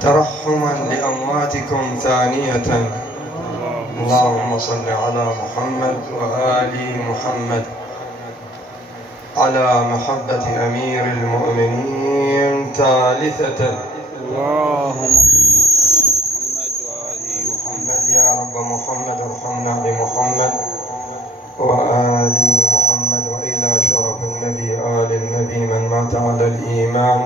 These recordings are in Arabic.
ترحما لأمواتكم ثانية. اللهم صل على محمد وآل محمد على محبة أمير المؤمنين ثالثة. اللهم محمد وآل محمد يا رب محمد ارحمنا بمحمد وآل محمد وإلى شرف النبي آل النبي من مات على الإيمان،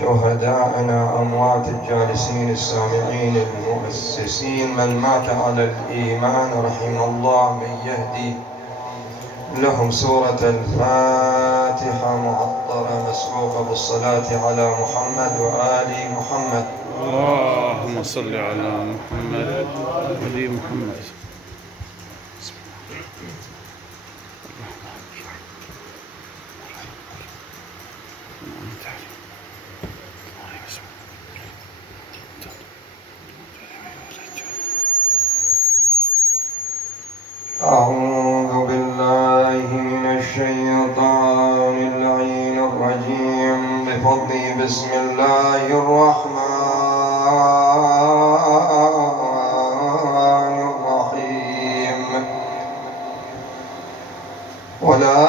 شهداءنا أموات الجالسين السامعين المؤسسين، من مات على الإيمان رحم الله من يهدي لهم سورة الفاتحة معطرة مسبوقة بالصلاة على محمد وآل محمد. اللهم صل على محمد وآل محمد. أعوذ بالله من الشيطان اللعين الرجيم بفضل بسم الله الرحمن الرحيم. ولا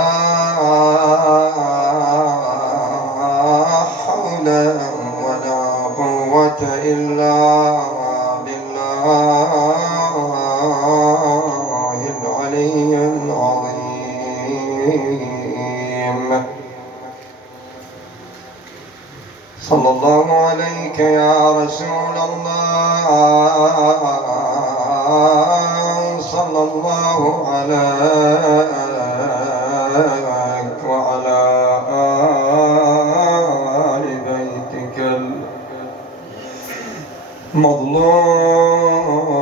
حول ولا قوة إلا العلي العظيم. صلى الله عليك يا رسول الله، صلى الله عليك وعلى آل بيتك المظلوم